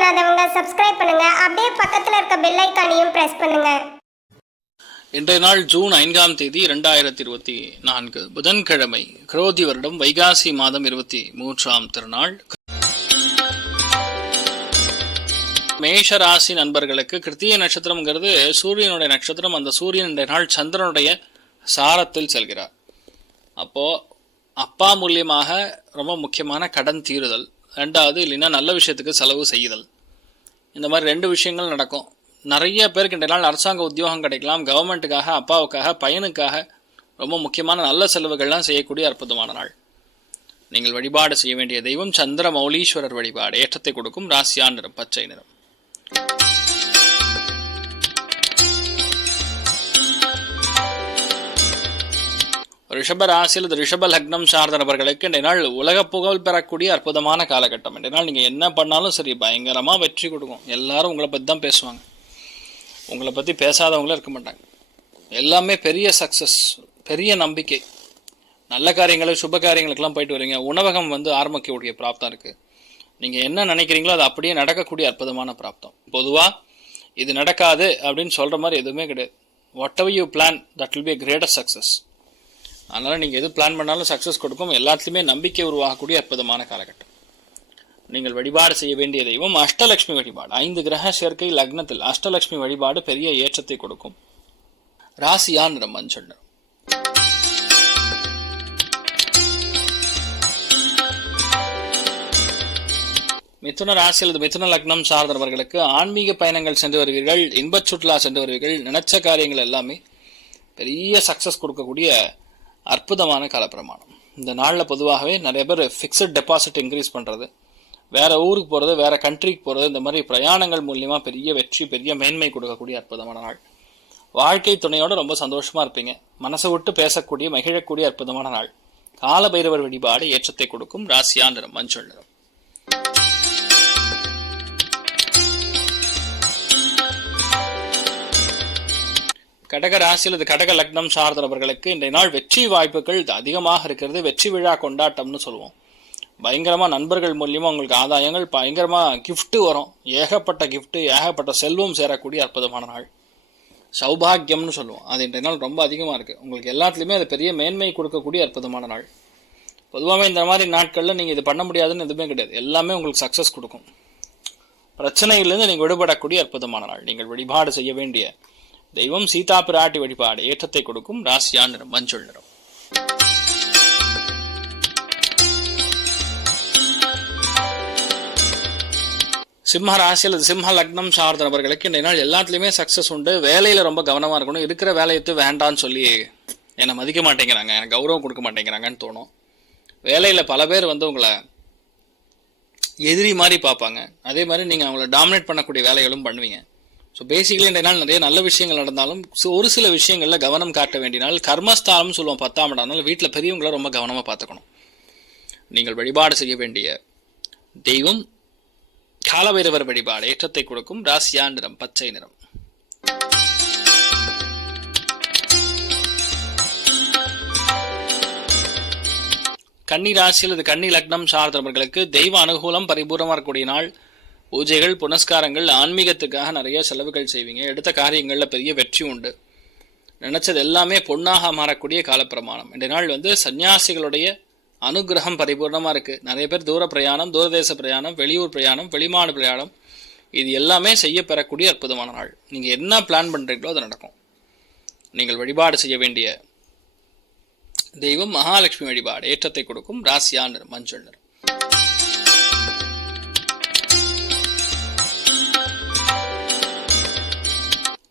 பண்ணாதவங்க சப்ஸ்கிரைப் பண்ணுங்க. அப்படியே பக்கத்துல இருக்க பெல் ஐக்கானையும் பிரஸ் பண்ணுங்க. இன்றைய நாள் ஜூன் ஐந்தாம் தேதி இரண்டாயிரத்தி இருபத்தி நான்கு புதன்கிழமை. குரோதி வருடம் வைகாசி மாதம் இருபத்தி மூன்றாம் திருநாள். மேஷ ராசி நண்பர்களுக்கு கிருத்திய நட்சத்திரம்ங்கிறது சூரியனுடைய நட்சத்திரம். அந்த சூரியனுடைய நாள் சந்திரனுடைய சாரத்தில் செல்கிறார். அப்போ அப்பா மூலியமாக ரொம்ப முக்கியமான கடன் தீருதல். ரெண்டாவது இல்லைன்னா நல்ல விஷயத்துக்கு செலவு செய்தல். இந்த மாதிரி ரெண்டு விஷயங்கள் நடக்கும். நிறைய பேருக்கு இன்றைய நாள் அரசாங்க உத்தியோகம் கிடைக்கலாம். கவர்மெண்ட்டுக்காக அப்பாவுக்காக பையனுக்காக ரொம்ப முக்கியமான நல்ல செலவுகள்லாம் செய்யக்கூடிய அற்புதமான நாள். நீங்கள் வழிபாடு செய்ய வேண்டிய தெய்வம் சந்திர மௌலீஸ்வரர் வழிபாடு. ஏற்றத்தை கொடுக்கும் ராசியா நிறம் பச்சை நிறம். ரிஷப ராசியில் இது ரிஷப லக்னம் சார்ந்த நபர்களுக்கு இன்றைய நாள் உலக புகழ் பெறக்கூடிய அற்புதமான காலகட்டம். இன்றைய நாள் நீங்கள் என்ன பண்ணாலும் சரி பயங்கரமாக வெற்றி கொடுக்கும். எல்லாரும் உங்களை பற்றி தான் பேசுவாங்க. உங்களை பற்றி பேசாதவங்களும் இருக்க மாட்டாங்க. எல்லாமே பெரிய சக்ஸஸ் பெரிய நம்பிக்கை. நல்ல காரியங்கள் சுப காரியங்களுக்கெல்லாம் போயிட்டு வரீங்க. உணவகம் வந்து ஆரம்பிக்கக்கூடிய பிராப்தம் இருக்குது நீங்கள் என்ன நினைக்கிறீங்களோ அது அப்படியே நடக்கக்கூடிய அற்புதமான பிராப்தம். பொதுவாக இது நடக்காது அப்படின்னு சொல்கிற மாதிரி எதுவுமே கிடையாது. Whatever you plan that will be greatest success அதனால் நீங்கள் எது பிளான் பண்ணாலும் சக்ஸஸ் கொடுக்கும். எல்லாத்துலேயுமே நம்பிக்கை உருவாகக்கூடிய அற்புதமான காலகட்டம். நீங்கள் வழிபாடு செய்ய வேண்டிய தெய்வம் அஷ்டலட்சுமி வழிபாடு. ஐந்து கிரக சேர்க்கை லக்னத்தில் அஷ்டலட்சுமி வழிபாடு பெரிய ஏற்றத்தை கொடுக்கும். ராசியா நிறம் மஞ்சள் நிறம் மிதுன ராசி அல்லது மிதுன லக்னம் சார்ந்தவர்களுக்கு ஆன்மீக பயணங்கள் சென்று வருவீர்கள் இன்பச் சுற்றுலா சென்று வருவீர்கள் நினைச்ச காரியங்கள் எல்லாமே பெரிய சக்ஸஸ் கொடுக்கக்கூடிய அற்புதமான காலப்பிரமாணம். இந்த நாளில் பொதுவாகவே நிறைய பேர் ஃபிக்ஸட் டெபாசிட் இன்க்ரீஸ் பண்ணுறது வேறு ஊருக்கு போகிறது வேறு கண்ட்ரிக்கு போகிறது இந்த மாதிரி பிரயாணங்கள் மூலியமாக பெரிய வெற்றி பெரிய மேன்மை கொடுக்கக்கூடிய அற்புதமான நாள். வாழ்க்கை துணையோட ரொம்ப சந்தோஷமாக இருப்பீங்க. மனசை விட்டு பேசக்கூடிய மகிழக்கூடிய அற்புதமான நாள். கால பைரவர் வழிபாடு ஏற்றத்தை கொடுக்கும். ராசியா நிறம் மஞ்சள் நிறம். கடக ராசியில் இது கடக லக்னம் சார்ந்தவர்களுக்கு இன்றைய நாள் வெற்றி வாய்ப்புகள் அதிகமாக இருக்கிறது. வெற்றி விழா கொண்டாட்டம்னு சொல்லுவோம். பயங்கரமாக நண்பர்கள் மூலியமாக உங்களுக்கு ஆதாயங்கள் பயங்கரமாக கிஃப்ட்டு வரும். ஏகப்பட்ட கிஃப்ட்டு ஏகப்பட்ட செல்வம் சேரக்கூடிய அற்புதமான நாள். சௌபாகியம்னு சொல்லுவோம். அது இன்றைய நாள் ரொம்ப அதிகமாக இருக்குது உங்களுக்கு எல்லாத்துலேயுமே அது பெரிய மேன்மை கொடுக்கக்கூடிய அற்புதமான நாள். பொதுவாகவே இந்த மாதிரி நாட்களில் நீங்கள் இது பண்ண முடியாதுன்னு எதுவுமே கிடையாது. எல்லாமே உங்களுக்கு சக்ஸஸ் கொடுக்கும். பிரச்சனையிலிருந்து நீங்கள் விடுபடக்கூடிய அற்புதமான நாள். நீங்கள் வழிபாடு செய்ய வேண்டிய தெய்வம் சீதா பிராட்டி வழிபாடு ஏற்றத்தை கொடுக்கும் ராசியா நிறம் மஞ்சள் நிறம் சிம்ம ராசி அல்லது சிம்ம லக்னம் சார்ந்த நபர்களுக்கு இந்த நாள் எல்லாத்துலேயுமே சக்ஸஸ் உண்டு. வேலையில் ரொம்ப கவனமாக இருக்கணும். இருக்கிற வேலையத்து வேண்டான்னு சொல்லி என்னை மதிக்க மாட்டேங்கிறாங்க. எனக்கு கௌரவம் கொடுக்க மாட்டேங்கிறாங்கன்னு தோணும். வேலையில் பல பேர் வந்து உங்களை எதிரி மாதிரி பார்ப்பாங்க. அதே மாதிரி நீங்கள் அவங்கள டாமினேட் பண்ணக்கூடிய வேலைகளும் பண்ணுவீங்க. ஸோ பேசிக்கலி இந்த நாள் நிறைய நல்ல விஷயங்கள் நடந்தாலும் ஒரு சில விஷயங்களில் கவனம் காட்ட வேண்டிய நாள் கர்மஸ்தானம்னு சொல்லுவோம் பத்தாம் இடம்னால வீட்டில் பெரியவங்கள ரொம்ப கவனமாக பார்த்துக்கணும். நீங்கள் வழிபாடு செய்ய வேண்டிய தெய்வம் காலபைரவர் வழிபாடு ஏற்றத்தை கொடுக்கும் ராசியா நிறம் பச்சை நிறம். கன்னி ராசியில் இது கன்னி லக்னம் சார்ந்தவர்களுக்கு தெய்வ அனுகூலம் பரிபூர்ணமாக இருக்கக்கூடிய நாள் பூஜைகள் புனஸ்காரங்கள் ஆன்மீகத்துக்காக நிறைய செலவுகள் செய்வீங்க. எடுத்த காரியங்களில் பெரிய வெற்றி உண்டு. நினைச்சது எல்லாமே பொன்னாக மாறக்கூடிய காலப்பிரமாணம். இந்த நாள் வந்து சன்னியாசிகளுடைய அனுகிரகம் பரிபூர்ணமாக இருக்குது நிறைய பேர் தூர பிரயாணம் தூரதேச பிரயாணம் வெளியூர் பிரயாணம் வெளிமாடு பிரயாணம். இது எல்லாமே செய்ய பெறக்கூடிய அற்புதமான நாள். நீங்கள் என்ன பிளான் பண்ணுறீங்களோ அது நடக்கும். நீங்கள் வழிபாடு செய்ய வேண்டிய தெய்வம் மகாலட்சுமி வழிபாடு ஏற்றத்தை கொடுக்கும் ராசியானர் நிறம். மஞ்சள்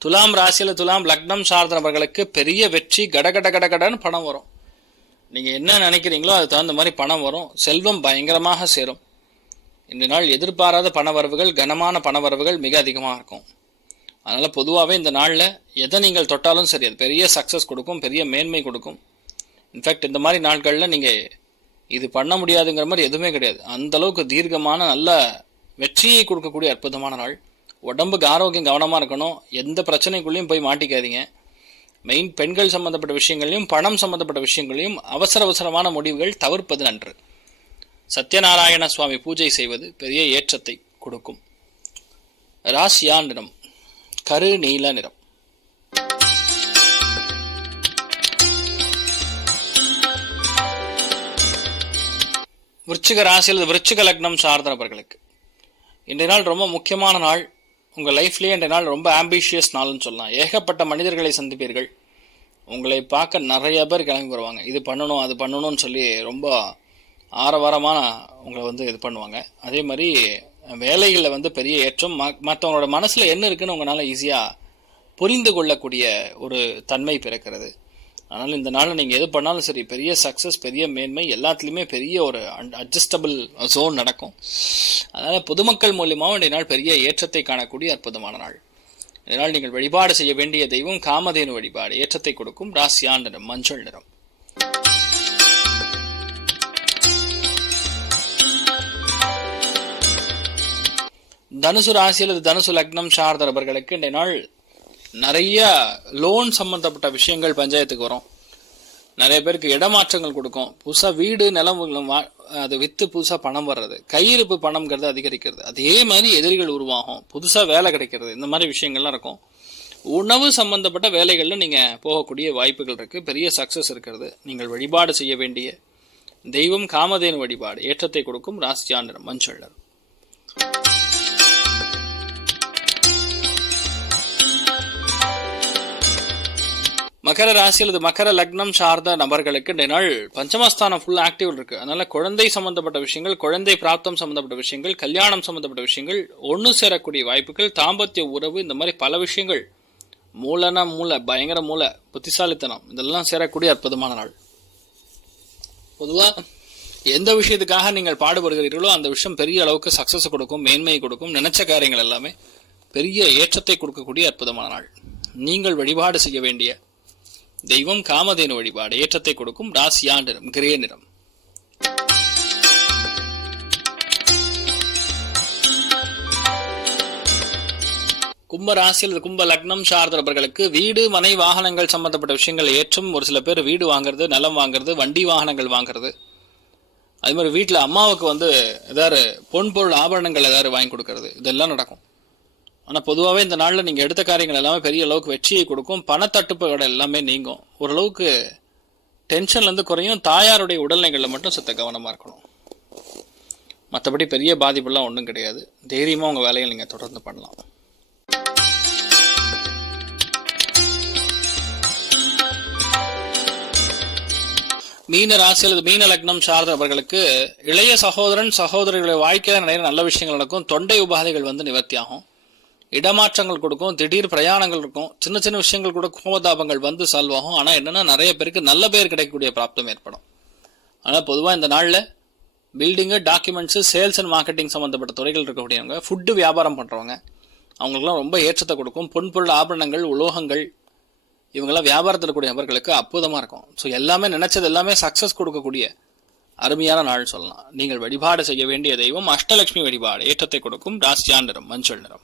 துலாம் ராசியில் துலாம் லக்னம் சார்ந்த நபர்களுக்கு பெரிய வெற்றி கடகட கடகடன்னு பணம் வரும். நீங்கள் என்ன நினைக்கிறீங்களோ அதுக்கு தகுந்த மாதிரி பணம் வரும். செல்வம் பயங்கரமாக சேரும். இந்த நாள் எதிர்பாராத பண வரவுகள் கனமான பண வரவுகள் மிக அதிகமாக இருக்கும். அதனால் பொதுவாகவே இந்த நாளில் எதை நீங்கள் தொட்டாலும் சரி அது பெரிய சக்ஸஸ் கொடுக்கும் பெரிய மேன்மை கொடுக்கும். இன்ஃபேக்ட் இந்த மாதிரி நாட்களில் நீங்கள் இது பண்ண முடியாதுங்கிற மாதிரி எதுவுமே கிடையாது. அந்த அளவுக்கு தீர்க்கமான நல்ல வெற்றியை கொடுக்கக்கூடிய அற்புதமான நாள். உடம்புக்கு ஆரோக்கியம் கவனமாக இருக்கணும். எந்த பிரச்சனைக்குள்ளேயும் போய் மாட்டிக்காதீங்க. மெயின் பெண்கள் சம்மந்தப்பட்ட விஷயங்களையும் பணம் சம்மந்தப்பட்ட விஷயங்களையும் அவசர அவசரமான முடிவுகள் தவிர்ப்பது நன்று. சத்யநாராயண சுவாமி பூஜை செய்வது பெரிய ஏற்றத்தை கொடுக்கும். ராசியா நிறம். கரு நீல நிறம். விருச்சிக ராசியில் விருச்சிக லக்னம் சார்ந்த நபர்களுக்கு. இன்றைய நாள் ரொம்ப முக்கியமான நாள். உங்கள் லைஃப்லேயே என்ற நாள் ரொம்ப ஆம்பிஷியஸ் நாள்னு சொல்லலாம். ஏகப்பட்ட மனிதர்களை சந்திப்பீர்கள். உங்களை பார்க்க நிறைய பேர் கிளம்பி வருவாங்க. இது பண்ணணும் அது பண்ணணும்னு சொல்லி ரொம்ப ஆரவாரமான உங்களை வந்து இது பண்ணுவாங்க. அதே மாதிரி வேலைகளில் வந்து பெரிய ஏற்றம் ம மற்றவங்களோட மனசில் என்ன இருக்குன்னு உங்களால் ஈஸியாக புரிந்து கொள்ளக்கூடிய ஒரு தன்மை பிறக்கிறது. ஆனால் இந்த நாளில் நீங்கள் எது பண்ணாலும் சரி பெரிய சக்ஸஸ் பெரிய மேன்மை எல்லாத்துலேயுமே பெரிய ஒரு அட்ஜஸ்டபிள் ஜோன் நடக்கும். அதனால் பொதுமக்கள் மூலியமாகவும் இன்றைய நாள் பெரிய ஏற்றத்தை காணக்கூடிய அற்புதமான நாள். இதனால் நீங்கள் வழிபாடு செய்ய வேண்டிய தெய்வம் காமதேனு வழிபாடு. ஏற்றத்தை கொடுக்கும் ராசியான் நிறம் மஞ்சள் நிறம். தனுசு ராசியில் தனுசு லக்னம் சார்ந்தவர்களுக்கு இன்றைய நாள் நிறைய லோன் சம்மந்தப்பட்ட விஷயங்கள் பஞ்சாயத்துக்கு வரும். நிறைய பேருக்கு இடமாற்றங்கள் கொடுக்கும். புதுசாக வீடு நிலம் வா- விற்று புதுசாக பணம் வர்றது. கையிருப்பு பணம்ங்கிறது அதிகரிக்கிறது. அதே மாதிரி எதிரிகள் உருவாகும். புதுசாக வேலை கிடைக்கிறது. இந்த மாதிரி விஷயங்கள்லாம் இருக்கும். உணவு சம்பந்தப்பட்ட வேலைகளில் நீங்கள் போகக்கூடிய வாய்ப்புகள் இருக்குது பெரிய சக்ஸஸ் இருக்கிறது. நீங்கள் வழிபாடு செய்ய வேண்டிய தெய்வம் காமதேனு வழிபாடு ஏற்றத்தை கொடுக்கும் ராசியாண்டர் மஞ்சள். மகர ராசி அல்லது மகர லக்னம் சார்ந்த நபர்களுக்கு இந்த நாள் பஞ்சமஸ்தானம் ஃபுல் ஆக்டிவ் இருக்கு. அதனால குழந்தை சம்பந்தப்பட்ட விஷயங்கள் குழந்தை பிராப்தம் சம்பந்தப்பட்ட விஷயங்கள் கல்யாணம் சம்பந்தப்பட்ட விஷயங்கள் ஒன்று சேரக்கூடிய வாய்ப்புகள் தாம்பத்திய உறவு இந்த மாதிரி பல விஷயங்கள். மூலனா மூளை பயங்கர மூளை புத்திசாலித்தனம் இதெல்லாம் சேரக்கூடிய அற்புதமான நாள். பொதுவாக எந்த விஷயத்துக்காக நீங்கள் பாடுபடுகிறீர்களோ அந்த விஷயம் பெரிய அளவுக்கு சக்ஸஸ் கொடுக்கும் மேன்மையை கொடுக்கும் நினைச்ச காரியங்கள் எல்லாமே பெரிய ஏற்றத்தை கொடுக்கக்கூடிய அற்புதமான நாள். நீங்கள் வழிபாடு செய்ய வேண்டிய தெய்வம் காமதேனு வழிபாடு ஏற்றத்தை கொடுக்கும் ராசியா நிறம் கிரே நிறம். கும்ப ராசியில் கும்ப லக்னம் சார்ந்தவர்களுக்கு வீடு மனை வாகனங்கள் சம்பந்தப்பட்ட விஷயங்கள் ஏற்றும். ஒரு சில பேர் வீடு வாங்குறது நிலம் வாங்குறது வண்டி வாகனங்கள் வாங்குறது. அது மாதிரி வீட்டில் அம்மாவுக்கு வந்து ஏதாவது பொன் பொருள் ஆபரணங்கள் ஏதாவது வாங்கி கொடுக்கறது. இதெல்லாம் நடக்கும். ஆனால் பொதுவாகவே இந்த நாளில் நீங்கள் எடுத்த காரியங்கள் எல்லாமே பெரிய அளவுக்கு வெற்றியை கொடுக்கும். பணத்தட்டுப்புகள் எல்லாமே நீங்கும். ஓரளவுக்கு டென்ஷன்லேருந்து குறையும். தாயாருடைய உடல்நிலைகளில் மட்டும் சுத்த கவனமாக இருக்கணும். மற்றபடி பெரிய பாதிப்புலாம் ஒன்றும் கிடையாது. தைரியமாக உங்கள் வேலையை நீங்கள் தொடர்ந்து பண்ணலாம். மீன ராசி அல்லது மீன லக்னம் சார்ந்தவர்களுக்கு இளைய சகோதரன் சகோதரிகளுடைய வாழ்க்கையில நிறைய நல்ல விஷயங்கள் நடக்கும். தொண்டை உபாதைகள் வந்து நிவர்த்தியாகும் இடமாற்றங்கள் கொடுக்கும் திடீர் பிரயாணங்கள் இருக்கும் சின்ன சின்ன விஷயங்கள் கூட கோபதாபங்கள் வந்து சால்வ் ஆகும். ஆனால் என்னென்னா நிறைய பேருக்கு நல்ல பேர் கிடைக்கக்கூடிய பிராப்தம் ஏற்படும். ஆனால் பொதுவாக இந்த நாளில் building documents sales and marketing சம்மந்தப்பட்ட துறைகள் இருக்கக்கூடியவங்க ஃபுட்டு வியாபாரம் பண்ணுறவங்க அவங்களுக்குலாம் ரொம்ப ஏற்றத்தை கொடுக்கும். பொன்பொருள் ஆபரணங்கள் உலோகங்கள் இவங்கெல்லாம் வியாபாரத்தில் கூடிய நபர்களுக்கு அற்புதமாக இருக்கும். ஸோ எல்லாமே நினச்சது எல்லாமே சக்ஸஸ் கொடுக்கக்கூடிய அருமையான நாள் சொல்லலாம். நீங்கள் வழிபாடு செய்ய வேண்டிய தெய்வம் அஷ்டலட்சுமி வழிபாடு ஏற்றத்தை கொடுக்கும். ராசியா நிறம் மஞ்சள் நிறம்.